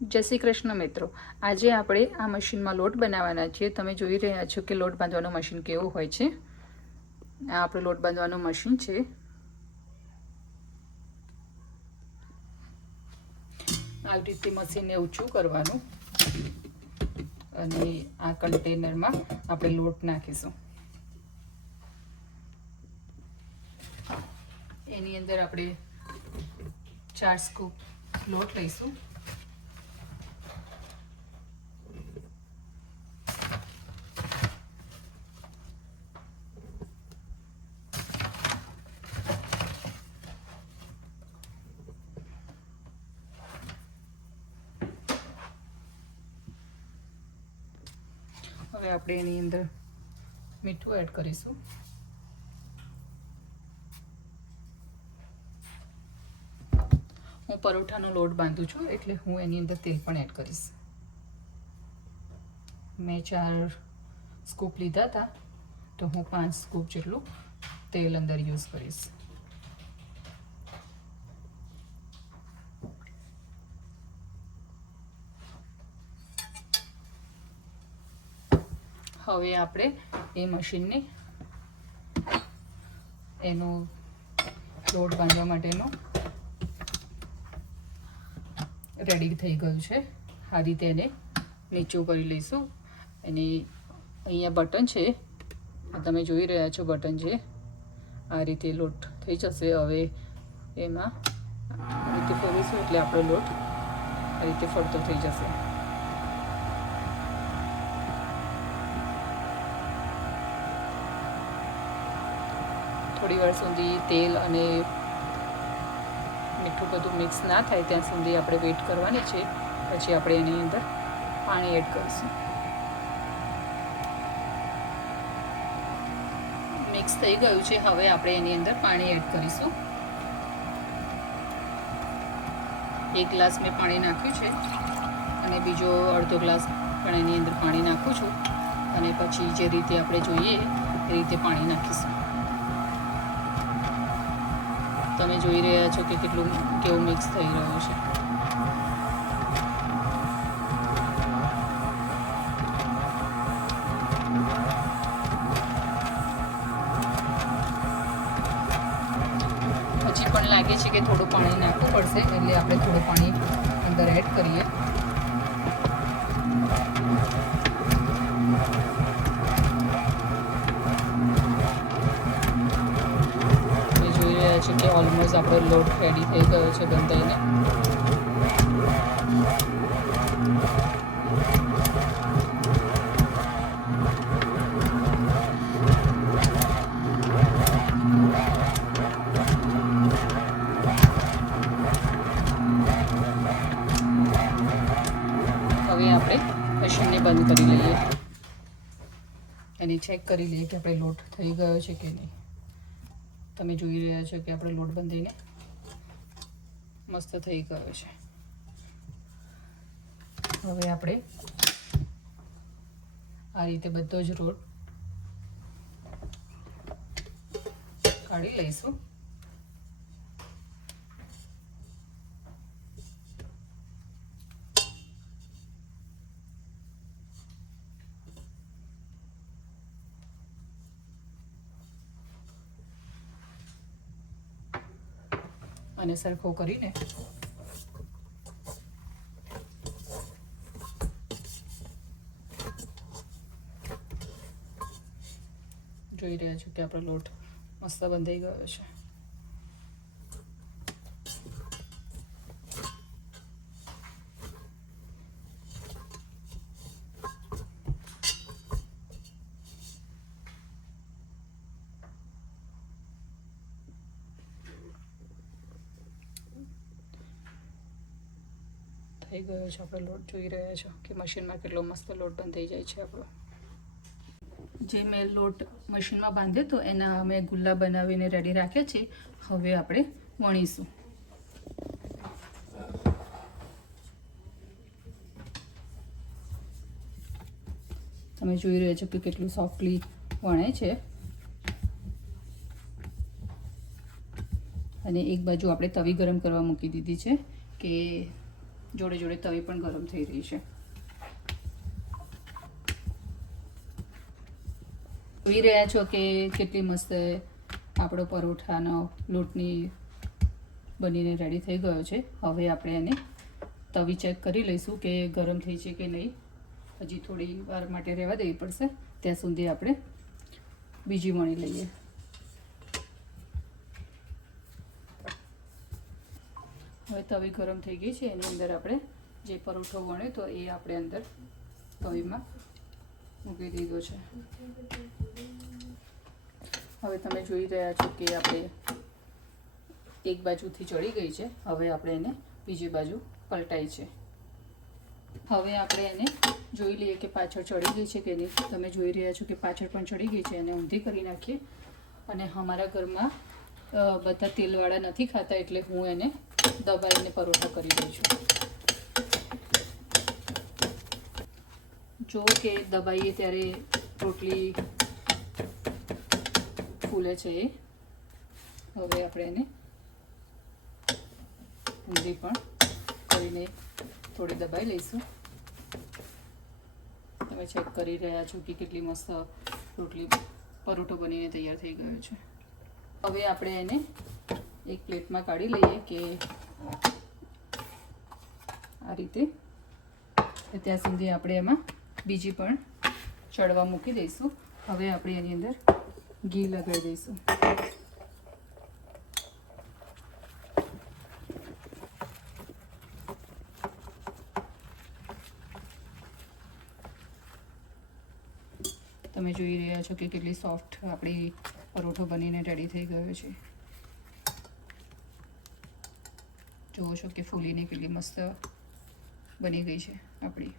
જય શ્રી કૃષ્ણ મિત્રો, આજે આપણે આ મશીનમાં લોટ બનાવવાના છીએ. તમે જોઈ રહ્યા છો કે લોટ બાંધવાનું મશીન કેવું હોય છે. આ આપણું લોટ બાંધવાનું મશીન છે. આવી રીતે મશીનને ઊંચું કરવાનું અને આ કન્ટેનરમાં આપણે લોટ નાખીશું. એની અંદર આપણે 4 સ્કૂપ લોટ લઈશું. હવે આપણે એની અંદર મીઠું એડ કરીશું. હું પરોઠાનો લોટ બાંધું છું એટલે હું એની અંદર તેલ પણ એડ કરીશ. મેં 4 સ્કૂપ લીધા હતા તો હું 5 સ્કૂપ જેટલું તેલ અંદર યુઝ કરીશ. હવે આપણે એ મશીનને એનો લોટ બાંધવા માટેનો રેડી થઈ ગયું છે. આ રીતે એને નીચું કરી લઈશું. અને અહીંયા બટન છે, તમે જોઈ રહ્યા છો બટન છે. આ રીતે લોટ થઈ જશે. હવે એમાં આ રીતે ફરીશું એટલે આપણો લોટ આ રીતે ફરતો થઈ જશે. થોડી વાર સુધી તેલ અને મીઠું બધું મિક્સ ના થાય ત્યાં સુધી આપણે વેઇટ કરવાની છે. પછી આપણે એની અંદર પાણી એડ કરીશું. મિક્સ થઈ ગયું છે. હવે આપણે એની અંદર પાણી એડ કરીશું. 1 ગ્લાસ મેં પાણી નાખ્યું છે અને બીજો અડધો ગ્લાસ પણ એની અંદર પાણી નાખું છું. અને પછી જે રીતે આપણે જોઈએ એ રીતે પાણી નાખીશું. તમે જોઈ રહ્યા છો કે કેવું મિક્સ થઈ રહ્યું છે. હજી પણ લાગે છે કે થોડું પાણી નાખવું પડશે એટલે આપણે થોડું પાણી અંદર એડ કરીએ. છે કે ઓલમોસ્ટ આપણો લોટ રેડી થઈ ગયો છે બંધાઈને. હવે આપણે મશીનને બંધ કરી લઈએ અને ચેક કરી લઈએ કે આપણે લોટ થઈ ગયો છે કે નહીં. તમે જોઈ રહ્યા છો કે આપણો લોટ બંધાઈને મસ્ત થઈ ગયો છે. હવે આપણે આ રીતે બધો જ લોટ કાઢી લઈશું. અને સરખો કરીને જોઈ રહ્યા છો કે આપણો લોટ મસ્ત બંધાઈ ગયો છે. થઈ ગયો છે આપણો લોટ. જોઈ રહ્યા છો કે મશીનમાં કેટલો મસ્ત લોટ બંધાઈ જાય છે આપણો. જે મેં લોટ મશીનમાં બાંધ્યો તો એના અમે ગુલ્લા બનાવીને રેડી રાખ્યા છે. હવે આપણે વણીશું. તમે જોઈ રહ્યા છો કે કેટલું સોફ્ટલી વણે છે. અને એક બાજુ આપણે તવી ગરમ કરવા મૂકી દીધી છે કે જોડે જોડે તવી પણ ગરમ થઈ રહી છે. જોઈ રહ્યા છો કે કેટલી મસ્ત આપણો પરોઠાનો લોટની બનીને રેડી થઈ ગયો છે. હવે આપણે એને તવી ચેક કરી લઈશું કે ગરમ થઈ છે કે નહીં. હજી થોડી વાર માટે રહેવા દેવી પડશે. ત્યાં સુધી આપણે બીજી વણી લઈએ. હવે તવી ગરમ થઈ ગઈ છે. એની અંદર આપણે જે પરોઠો વણ્યો તો એ આપણે અંદર તવીમાં મૂકી દીધો છે. હવે તમે જોઈ રહ્યા છો કે આપણે એક બાજુથી ચડી ગઈ છે. હવે આપણે એને બીજી બાજુ પલટાઈ છે. હવે આપણે એને જોઈ લઈએ કે પાછળ ચડી ગઈ છે કે નહીં. તમે જોઈ રહ્યા છો કે પાછળ પણ ચડી ગઈ છે. એને ઊંધી કરી નાખીએ. અને અમારા ઘરમાં બધા તેલવાળા નથી ખાતા, એટલે હું એને દબાઈને પરોઠા કરી દઉં છું. જો કે દબાઈએ ત્યારે રોટલી ફૂલે છે. હવે આપણે એને ઊંધી પણ કરીને થોડી દબાઈ લઈશું. તમે ચેક કરી રહ્યા છો કે કેટલી મસ્ત રોટલી પરોઠો બનીને તૈયાર થઈ ગયો છે. હવે આપણે એને એક પ્લેટમાં કાઢી લઈએ કે આ રીતે. ત્યાં સુધી આપણે એમાં બીજી પણ ચડવા મૂકી દઈશું. હવે આપણે એની અંદર ઘી લગાવી દઈશું. તમે જોઈ રહ્યા છો કે કેટલી સોફ્ટ આપણી પરોઠો બનીને રેડી થઈ ગયો છે. જુઓ છો કે ફૂલીને કેટલી મસ્ત બની ગઈ છે આપણી.